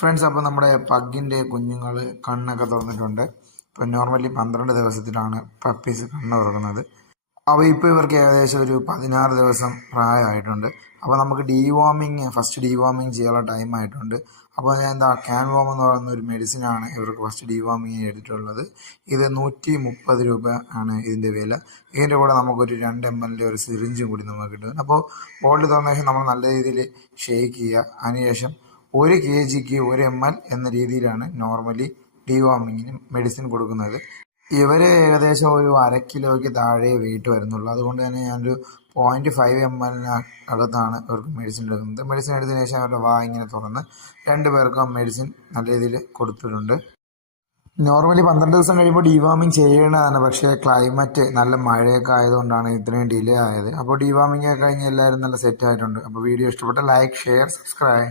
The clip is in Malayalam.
ഫ്രണ്ട്സ്, അപ്പോൾ നമ്മുടെ പഗ്ഗിൻ്റെ കുഞ്ഞുങ്ങൾ കണ്ണൊക്കെ തുറന്നിട്ടുണ്ട്. ഇപ്പോൾ നോർമലി 12 ദിവസത്തിലാണ് പപ്പീസ് കണ്ണ് തുറക്കുന്നത്. അപ്പോൾ ഇപ്പോൾ ഇവർക്ക് ഏകദേശം ഒരു 16 ദിവസം പ്രായമായിട്ടുണ്ട്. അപ്പോൾ നമുക്ക് ഫസ്റ്റ് ഡീവാമിങ് ചെയ്യാനുള്ള ടൈം ആയിട്ടുണ്ട്. അപ്പോൾ ഞാൻ ക്യാൻവാം എന്ന് പറയുന്ന ഒരു മെഡിസിനാണ് ഇവർക്ക് ഫസ്റ്റ് ഡീവാമിങ് എടുത്തിട്ടുള്ളത്. ഇത് 130 രൂപ ആണ് ഇതിൻ്റെ വില. ഇതിൻ്റെ കൂടെ നമുക്കൊരു 2 ml ഒരു സിറിഞ്ചും കൂടി നമുക്ക് കിട്ടും. അപ്പോൾ ബോട്ടിൽ തുറന്ന ശേഷം നമ്മൾ നല്ല രീതിയിൽ ഷേക്ക് ചെയ്യുക. അതിനുശേഷം 1 kgക്ക് 1 ml എന്ന രീതിയിലാണ് നോർമലി ഡീവാമിങ്ങിന് മെഡിസിൻ കൊടുക്കുന്നത്. ഇവർ ഏകദേശം ഒരു 1/2 കിലോയ്ക്ക് താഴെ വെയിറ്റ് വരുന്നുള്ളൂ. അതുകൊണ്ട് തന്നെ ഞാനൊരു 0.5 ml അകത്താണ് ഇവർക്ക് മെഡിസിൻ എടുക്കുന്നത്. മെഡിസിൻ എടുത്തതിന് ശേഷം അവരുടെ ഇങ്ങനെ തുറന്ന് 2 പേർക്കും മെഡിസിൻ നല്ല രീതിയിൽ കൊടുത്തിട്ടുണ്ട്. നോർമലി 12 ദിവസം കഴിയുമ്പോൾ ഡീവാമിങ് ചെയ്യേണ്ടതാണ്. പക്ഷേ ക്ലൈമറ്റ് നല്ല മഴയൊക്കെ ആയതുകൊണ്ടാണ് ഇത്രയും ഡിലേ ആയത്. അപ്പോൾ ഡീവാമിങ് ഒക്കെ കഴിഞ്ഞ് എല്ലാവരും നല്ല സെറ്റ് ആയിട്ടുണ്ട്. അപ്പോൾ വീഡിയോ ഇഷ്ടപ്പെട്ട ലൈക്ക്, ഷെയർ, സബ്സ്ക്രൈബ്.